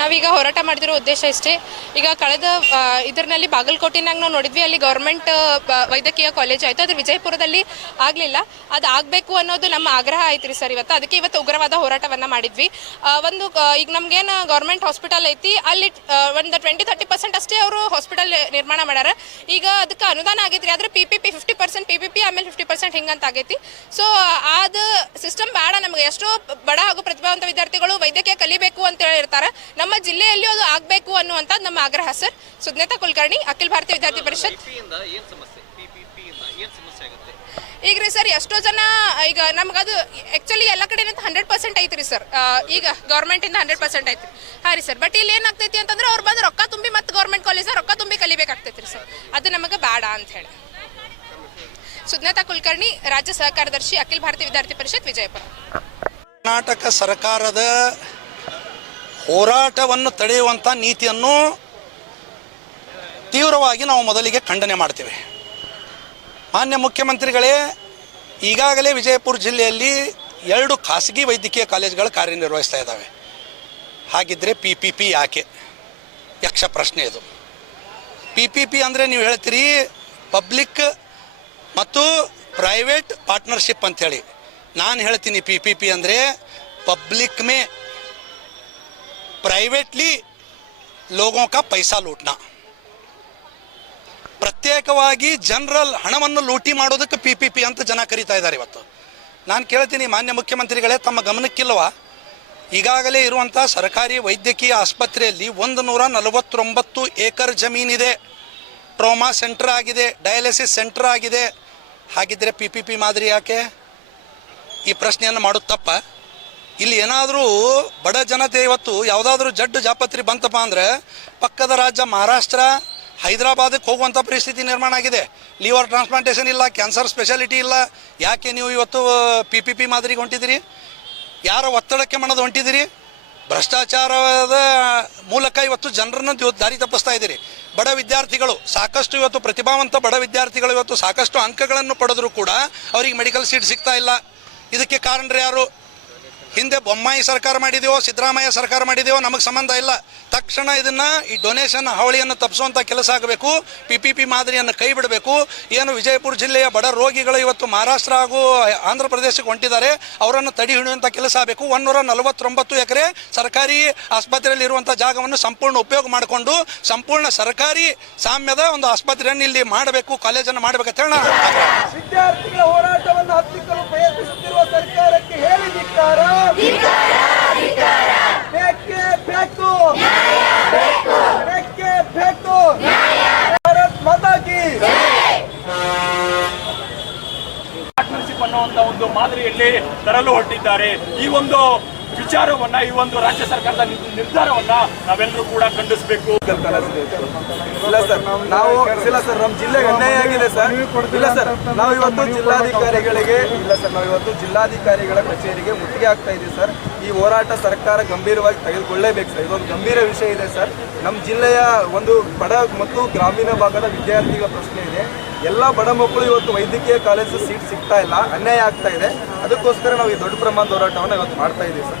ನಾವೀಗ ಹೋರಾಟ ಮಾಡಿದಿರೋ ಉದ್ದೇಶ ಇಷ್ಟೇ. ಈಗ ಕಳೆದ ಇದರಲ್ಲಿ ಬಾಗಲಕೋಟೆನಾಗ ನಾವು ನೋಡಿದ್ವಿ, ಅಲ್ಲಿ ಗೌರ್ಮೆಂಟ್ ವೈದ್ಯಕೀಯ ಕಾಲೇಜ್ ಆಯಿತು. ಅದು ವಿಜಯಪುರದಲ್ಲಿ ಆಗಲಿಲ್ಲ. ಅದು ಆಗಬೇಕು ಅನ್ನೋದು ನಮ್ಮ ಆಗ್ರಹ ಐತ್ರಿ ಸರ್ ಇವತ್ತು. ಅದಕ್ಕೆ ಇವತ್ತು ಉಗ್ರವಾದ ಹೋರಾಟವನ್ನು ಮಾಡಿದ್ವಿ. ಒಂದು ಈಗ ನಮಗೇನು ಗೌರ್ಮೆಂಟ್ ಹಾಸ್ಪಿಟಲ್ ಐತಿ, ಅಲ್ಲಿ ಒಂದು ಟ್ವೆಂಟಿ ತರ್ಟಿ ಪರ್ಸೆಂಟ್ ಅಷ್ಟೇ ಅವರು ಹಾಸ್ಪಿಟಲ್ ನಿರ್ಮಾಣ ಮಾಡ್ಯಾರ ಈಗ ಅದಕ್ಕೆ ಅನುದಾನ ಆಗೈತ್ರಿ. ಆದ್ರೆ P P P fifty percent P P P ಆಮೇಲೆ ಫಿಫ್ಟಿ ಪರ್ಸೆಂಟ್ ಹಿಂಗಂತ ಆಗೈತಿ. ಸೊ ಅದು ಸಿಸ್ಟಮ್ ಬೇಡ ನಮಗೆ. ಎಷ್ಟೋ ಬಡ ಹಾಗೂ ಪ್ರತಿಭಾವಂತ ವಿದ್ಯಾರ್ಥಿಗಳು ವೈದ್ಯಕೀಯ ಕಲಿಬೇಕು ಅಂತ ಹೇಳಿರ್ತಾರೆ ನಮ್ಮ ಜಿಲ್ಲೆಯಲ್ಲಿ ಅದು ಆಗಬೇಕು ಅನ್ನುವಂತ ನಮ್ಮ ಆಗ್ರಹ ಸರ್. ಸುಜ್ಞತಾ ಕುಲಕರ್ಣಿ ಅಖಿಲ ಭಾರತೀಯ ವಿದ್ಯಾರ್ಥಿ ಪರಿಷತ್. ಏನು ಸಮಸ್ಯೆ? ಪಿಪಿಪಿಯಿಂದ ಏನು ಸಮಸ್ಯೆ ಆಗುತ್ತೆ? ಈಗ ರೀ ಸರ್ ಎಷ್ಟೋ ಜನ ಈಗ ನಮ್ಗದು ಆ್ಯಕ್ಚುಲಿ ಎಲ್ಲ ಕಡೆ ಹಂಡ್ರೆಡ್ ಪರ್ಸೆಂಟ್ ಐತ್ರಿ ಸರ್. ಈಗ ಗೌರ್ಮೆಂಟಿಂದ ಹಂಡ್ರೆಡ್ ಪರ್ಸೆಂಟ್ ಐತ್ರಿ. ಹಾಂ ರೀ ಸರ್. ಬಟ್ ಇಲ್ಲಿ ಏನಾಗ್ತೈತಿ ಅಂತಂದ್ರೆ ಅವ್ರು ಬಂದು ರೊಕ್ಕ ತುಂಬಿ ಮತ್ತೆ ಗೌರ್ಮೆಂಟ್ ಕಾಲೇಜ್ ರೊಕ್ಕ ತುಂಬಿ ಕಲಿಬೇಕಾಗ್ತೈತಿ ರೀ ಸರ್. ಅದು ನಮಗೆ ಬೇಡ ಅಂತ ಹೇಳಿ. ಸುಜ್ಞತಾ ಕುಲಕರ್ಣಿ ರಾಜ್ಯ ಸಹಕಾರದರ್ಶಿ ಅಖಿಲ ಭಾರತೀಯ ವಿದ್ಯಾರ್ಥಿ ಪರಿಷತ್ ವಿಜಯಪುರ. ಕರ್ನಾಟಕ ಸರ್ಕಾರದ ಹೋರಾಟವನ್ನು ತಡೆಯುವಂಥ ನೀತಿಯನ್ನು ತೀವ್ರವಾಗಿ ನಾವು ಮೊದಲಿಗೆ ಖಂಡನೆ ಮಾಡ್ತೇವೆ. ಮಾನ್ಯ ಮುಖ್ಯಮಂತ್ರಿಗಳೇ, ಈಗಾಗಲೇ ವಿಜಯಪುರ ಜಿಲ್ಲೆಯಲ್ಲಿ ಎರಡು ಖಾಸಗಿ ವೈದ್ಯಕೀಯ ಕಾಲೇಜುಗಳು ಕಾರ್ಯನಿರ್ವಹಿಸ್ತಾ ಇದ್ದಾವೆ. ಹಾಗಿದ್ದರೆ ಪಿ ಪಿ ಪಿ ಯಾಕೆ? ಯಕ್ಷ ಪ್ರಶ್ನೆ ಇದು. ಪಿ ಪಿ ಪಿ ಅಂದರೆ ನೀವು ಹೇಳ್ತೀರಿ ಪಬ್ಲಿಕ್ ಮತ್ತು ಪ್ರೈವೇಟ್ ಪಾರ್ಟ್ನರ್ಶಿಪ್ ಅಂಥೇಳಿ. ನಾನು ಹೇಳ್ತೀನಿ ಪಿ ಪಿ ಪಿ ಅಂದರೆ ಪಬ್ಲಿಕ್ ಮೇ ಪ್ರೈವೇಟ್ಲಿ ಲೋಗೋ ಕಾ ಪೈಸಾ ಲೂಟ್ನಾ ಪ್ರತ್ಯೇಕವಾಗಿ ಜನರಲ್ ಹಣವನ್ನು ಲೂಟಿ ಮಾಡೋದಕ್ಕೆ ಪಿ ಪಿ ಪಿ ಅಂತ ಜನ ಕರೀತಾ ಇದ್ದಾರೆ ಇವತ್ತು ನಾನು ಕೇಳ್ತೀನಿ ಮಾನ್ಯ ಮುಖ್ಯಮಂತ್ರಿಗಳೇ ತಮ್ಮ ಗಮನಕ್ಕಿಲ್ವಾ? ಈಗಾಗಲೇ ಇರುವಂಥ ಸರ್ಕಾರಿ ವೈದ್ಯಕೀಯ ಆಸ್ಪತ್ರೆಯಲ್ಲಿ ಒಂದು ನೂರ ನಲವತ್ತೊಂಬತ್ತು ಏಕರ್ ಜಮೀನಿದೆ. ಟ್ರೋಮಾ ಸೆಂಟರ್ ಆಗಿದೆ, ಡಯಾಲಿಸಿಸ್ ಸೆಂಟರ್ ಆಗಿದೆ. ಹಾಗಿದ್ರೆ ಪಿ ಪಿ ಪಿ ಮಾದರಿ ಯಾಕೆ? ಈ ಪ್ರಶ್ನೆಯನ್ನು ಮಾಡುತ್ತಪ್ಪ. ತಪ್ಪ ಇಲ್ಲಿ ಏನಾದರೂ ಬಡ ಜನತೆ ಇವತ್ತು ಯಾವುದಾದ್ರೂ ಜಡ್ಡು ಜಾಪತ್ರಿ ಬಂತಪ್ಪ ಅಂದರೆ ಪಕ್ಕದ ರಾಜ್ಯ ಮಹಾರಾಷ್ಟ್ರ ಹೈದರಾಬಾದಕ್ಕೆ ಹೋಗುವಂಥ ಪರಿಸ್ಥಿತಿ ನಿರ್ಮಾಣ ಆಗಿದೆ. ಲಿವರ್ ಟ್ರಾನ್ಸ್ಪ್ಲಾಂಟೇಷನ್ ಇಲ್ಲ, ಕ್ಯಾನ್ಸರ್ ಸ್ಪೆಷಾಲಿಟಿ ಇಲ್ಲ. ಯಾಕೆ ನೀವು ಇವತ್ತು ಪಿ ಪಿ ಪಿ ಮಾದರಿಗೆ ಹೊಂಟಿದ್ದೀರಿ? ಯಾರ ಒತ್ತಡಕ್ಕೆ ಮನದ ಹೊಂಟಿದ್ದೀರಿ? ಭ್ರಷ್ಟಾಚಾರದ ಮೂಲಕ ಇವತ್ತು ಜನರನ್ನು ದಾರಿ ತಪ್ಪಿಸ್ತಾ ಇದ್ದೀರಿ. ಬಡ ವಿದ್ಯಾರ್ಥಿಗಳು, ಸಾಕಷ್ಟು ಇವತ್ತು ಪ್ರತಿಭಾವಂತ ಬಡ ವಿದ್ಯಾರ್ಥಿಗಳು ಇವತ್ತು ಸಾಕಷ್ಟು ಅಂಕಗಳನ್ನು ಪಡೆದರೂ ಕೂಡ ಅವರಿಗೆ ಮೆಡಿಕಲ್ ಸೀಟ್ ಸಿಗ್ತಾ ಇಲ್ಲ. ಇದಕ್ಕೆ ಕಾರಣರು ಯಾರು? ಹಿಂದೆ ಬೊಮ್ಮಾಯಿ ಸರ್ಕಾರ ಮಾಡಿದೆಯೋ, ಸಿದ್ದರಾಮಯ್ಯ ಸರ್ಕಾರ ಮಾಡಿದೆಯೋ ನಮಗೆ ಸಂಬಂಧ ಇಲ್ಲ. ತಕ್ಷಣ ಇದನ್ನು ಈ ಡೊನೇಷನ್ ಹಾವಳಿಯನ್ನು ತಪ್ಪಿಸುವಂಥ ಕೆಲಸ ಆಗಬೇಕು ಪಿ ಪಿ ಪಿ ಮಾದರಿಯನ್ನು ಕೈ ಬಿಡಬೇಕು. ಏನು ವಿಜಯಪುರ ಜಿಲ್ಲೆಯ ಬಡ ರೋಗಿಗಳು ಇವತ್ತು ಮಹಾರಾಷ್ಟ್ರ ಹಾಗೂ ಆಂಧ್ರ ಪ್ರದೇಶಕ್ಕೆ ಹೊಂಟಿದ್ದಾರೆ. ಅವರನ್ನು ತಡಿ ಹಿಡಿಯುವಂಥ ಕೆಲಸ ಆಗಬೇಕು. ಒಂದೂರ ನಲವತ್ತೊಂಬತ್ತು ಎಕರೆ ಸರ್ಕಾರಿ ಆಸ್ಪತ್ರೆಯಲ್ಲಿ ಇರುವಂಥ ಜಾಗವನ್ನು ಸಂಪೂರ್ಣ ಉಪಯೋಗ ಮಾಡಿಕೊಂಡು ಸಂಪೂರ್ಣ ಸರ್ಕಾರಿ ಸಾಮ್ಯದ ಒಂದು ಆಸ್ಪತ್ರೆಯನ್ನು ಇಲ್ಲಿ ಮಾಡಬೇಕು, ಕಾಲೇಜನ್ನು ಮಾಡಬೇಕಂತ ಮಾಡ್ತೀನಿ. ವಿದ್ಯಾರ್ಥಿಗಳ ಹೋರಾಟವನ್ನು ಹತ್ತಿಕ್ಕಲು ಪ್ರಯತ್ನಿಸುತ್ತಿರುವ ಸರ್ಕಾರಕ್ಕೆ ಹೇಳಿ ಅನ್ನುವಂತ ಒಂದು ಮಾದರಿಯಲ್ಲಿ ತರಲು ಹೊರಟಿದ್ದಾರೆ. ಈ ಒಂದು ವಿಚಾರವನ್ನ ಈ ಒಂದು ರಾಜ್ಯ ಸರ್ಕಾರದ ನಿರ್ಧಾರವನ್ನ ನಾವೆಲ್ಲರೂ ಕೂಡ ಖಂಡಿಸಬೇಕು. ಇಲ್ಲ ಸರ್, ನಾವು ಇಲ್ಲ ಸರ್, ನಮ್ಮ ಜಿಲ್ಲೆಗೆ ಅನ್ಯಾಯ ಆಗಿದೆ ಸರ್. ಇಲ್ಲ ಸರ್, ನಾವು ಇವತ್ತು ಜಿಲ್ಲಾಧಿಕಾರಿಗಳಿಗೆ ಇಲ್ಲ ಸರ್, ನಾವು ಇವತ್ತು ಜಿಲ್ಲಾಧಿಕಾರಿಗಳ ಕಚೇರಿಗೆ ಮುತ್ತಿಗೆ ಆಗ್ತಾ ಇದೆ ಸರ್. ಈ ಹೋರಾಟ ಸರ್ಕಾರ ಗಂಭೀರವಾಗಿ ತೆಗೆದುಕೊಳ್ಳೇಬೇಕು ಸರ್. ಇದೊಂದು ಗಂಭೀರ ವಿಷಯ ಇದೆ ಸರ್. ನಮ್ಮ ಜಿಲ್ಲೆಯ ಒಂದು ಬಡ ಮತ್ತು ಗ್ರಾಮೀಣ ಭಾಗದ ವಿದ್ಯಾರ್ಥಿಗಳ ಪ್ರಶ್ನೆ ಇದೆ. ಎಲ್ಲ ಬಡ ಮಕ್ಕಳು ಇವತ್ತು ವೈದ್ಯಕೀಯ ಕಾಲೇಜು ಸೀಟ್ ಸಿಗ್ತಾ ಇಲ್ಲ, ಅನ್ಯಾಯ ಆಗ್ತಾ ಇದೆ. ಅದಕ್ಕೋಸ್ಕರ ನಾವು ಈ ದೊಡ್ಡ ಪ್ರಮಾಣದ ಹೋರಾಟವನ್ನು ಇವತ್ತು ಮಾಡ್ತಾ ಇದ್ದೀವಿ ಸರ್.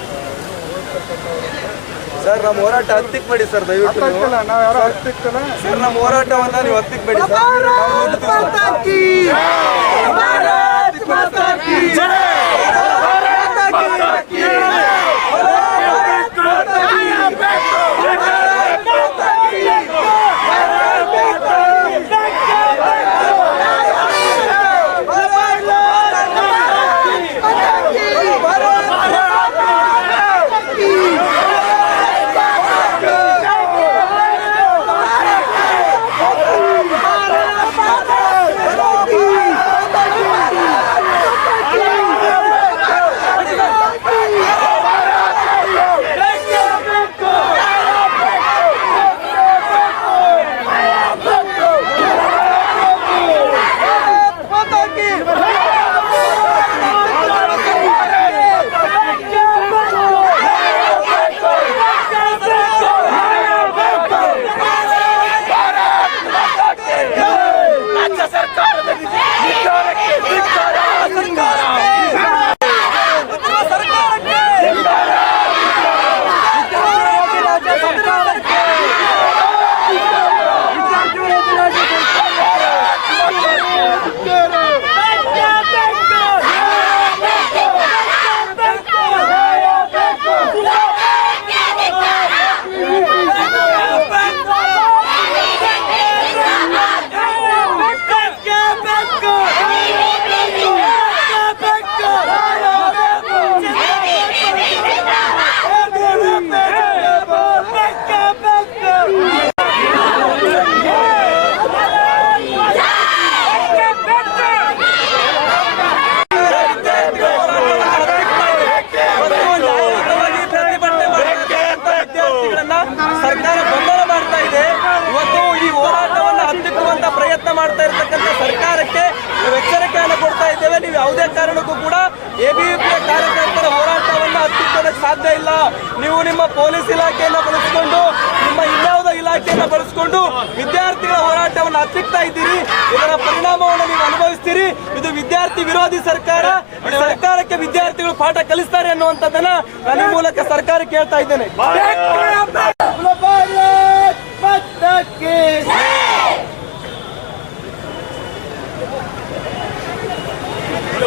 ಸರ್ ನಮ್ಮ ಹೋರಾಟ ಹತ್ತಿಕ್ ಬೇಡಿ ಸರ್ ದಯವಿಟ್ಟು ನೀವು. ಸರ್ ನಮ್ಮ ಹೋರಾಟವನ್ನ ನೀವು ಹತ್ತಿಕ್ ಬೇಡಿ ಸರ್ ನಾವು ನಿಲ್ತೀವಿ ಸರ್. ಯಾವುದೇ ಕಾರಣಕ್ಕೂ ಕೂಡ ಎಬಿವಿಪಿ ಕಾರ್ಯಕರ್ತರ ಹೋರಾಟವನ್ನು ಹತ್ತಿಕ್ಕೋದಕ್ಕೆ ಸಾಧ್ಯ ಇಲ್ಲ. ನೀವು ನಿಮ್ಮ ಪೊಲೀಸ್ ಇಲಾಖೆಯನ್ನು ಬಳಸಿಕೊಂಡು, ನಿಮ್ಮ ಇನ್ಯಾವುದೋ ಇಲಾಖೆಯನ್ನು ಬಳಸಿಕೊಂಡು ವಿದ್ಯಾರ್ಥಿಗಳ ಹೋರಾಟವನ್ನು ಹತ್ತಿಕ್ತಾ ಇದ್ದೀರಿ. ಇದರ ಪರಿಣಾಮವನ್ನು ನೀವು ಅನುಭವಿಸ್ತೀರಿ. ಇದು ವಿದ್ಯಾರ್ಥಿ ವಿರೋಧಿ ಸರ್ಕಾರ. ಸರ್ಕಾರಕ್ಕೆ ವಿದ್ಯಾರ್ಥಿಗಳು ಪಾಠ ಕಲಿಸ್ತಾರೆ ಅನ್ನುವಂಥದ್ದನ್ನ ನನ್ನ ಮೂಲಕ ಸರ್ಕಾರಕ್ಕೆ ಹೇಳ್ತಾ ಇದ್ದೇನೆ.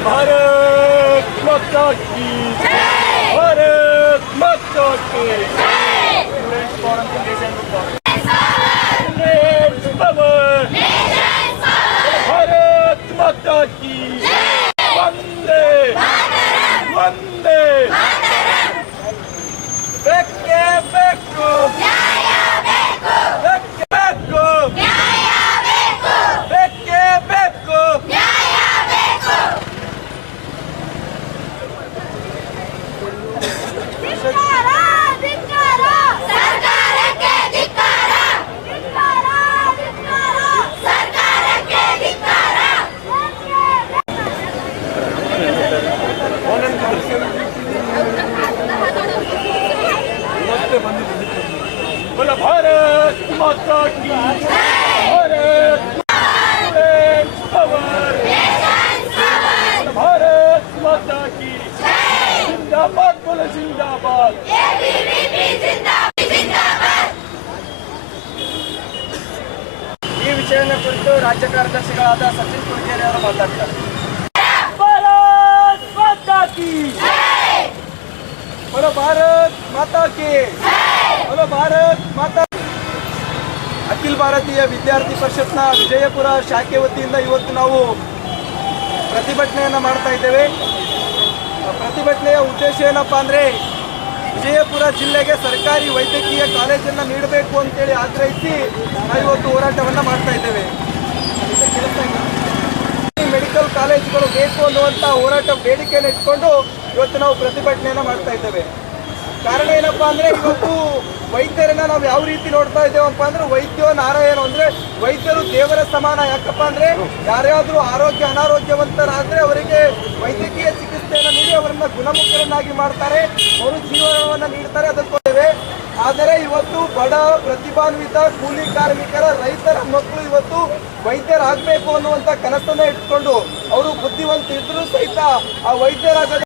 भारत माता की भारत माता की भारत माता की भारत स्टूडेंट्स पावर भारत माता की जिंदाबाद बोले जिंदाबाद ಈ ವಿಷಯನ ಕುರಿತು ರಾಜ್ಯ ಕಾರ್ಯದರ್ಶಿಗಳಾದ ಸಚಿನ್ ಕುಲಕರ್ಣಿ ಅವರು ಮಾತಾಡ್ತಾರೆ ಭಾರತ್ ಮಾತಾ ಕಿ बोलो भारत माता की बोलो भारत माता ಅಖಿಲ ಭಾರತೀಯ ವಿದ್ಯಾರ್ಥಿ ಪರಿಷತ್ನ ವಿಜಯಪುರ ಶಾಖೆ ವತಿಯಿಂದ ಇವತ್ತು ನಾವು ಪ್ರತಿಭಟನೆಯನ್ನು ಮಾಡ್ತಾ ಇದ್ದೇವೆ. ಪ್ರತಿಭಟನೆಯ ಉದ್ದೇಶ ಏನಪ್ಪ ಅಂದರೆ ವಿಜಯಪುರ ಜಿಲ್ಲೆಗೆ ಸರ್ಕಾರಿ ವೈದ್ಯಕೀಯ ಕಾಲೇಜನ್ನು ನೀಡಬೇಕು ಅಂತೇಳಿ ಆಗ್ರಹಿಸಿ ನಾವು ಇವತ್ತು ಹೋರಾಟವನ್ನು ಮಾಡ್ತಾ ಇದ್ದೇವೆ. ಮೆಡಿಕಲ್ ಕಾಲೇಜುಗಳು ಬೇಕು ಅನ್ನುವಂಥ ಹೋರಾಟ ಬೇಡಿಕೆಯನ್ನು ಇಟ್ಕೊಂಡು ಇವತ್ತು ನಾವು ಪ್ರತಿಭಟನೆಯನ್ನು ಮಾಡ್ತಾ ಇದ್ದೇವೆ. ಕಾರಣ ಏನಪ್ಪಾ ಅಂದ್ರೆ ಇವತ್ತು ವೈದ್ಯರನ್ನ ನಾವು ಯಾವ ರೀತಿ ನೋಡ್ತಾ ಇದ್ದೇವಪ್ಪ ಅಂದ್ರೆ ವೈದ್ಯೋ ನಾರಾಯಣ ಅಂದ್ರೆ ವೈದ್ಯರು ದೇವರ ಸಮಾನ. ಯಾಕಪ್ಪ ಅಂದ್ರೆ ಯಾರ್ಯಾದ್ರೂ ಆರೋಗ್ಯ ಅನಾರೋಗ್ಯವಂತರಾದ್ರೆ ಅವರಿಗೆ ವೈದ್ಯಕೀಯ ಚಿಕಿತ್ಸೆಯನ್ನು ನೀಡಿ ಅವರನ್ನ ಗುಣಮುಖರನ್ನಾಗಿ ಮಾಡ್ತಾರೆ. ಅವರು ಜೀವನವನ್ನು ನೀಡ್ತಾರೆ ಅದಕ್ಕೆ ಆದರೆ ಇವತ್ತು ಬಡ, ಪ್ರತಿಭಾನ್ವಿತ, ಕೂಲಿ ಕಾರ್ಮಿಕರ, ರೈತರ ಮಕ್ಕಳು ಇವತ್ತು ವೈದ್ಯರಾಗಬೇಕು ಅನ್ನುವಂಥ ಕನಸನ್ನ ಇಟ್ಕೊಂಡು ಅವರು ಬುದ್ಧಿವಂತ ಇದ್ರು ಸಹಿತ ಆ ವೈದ್ಯರಾಗ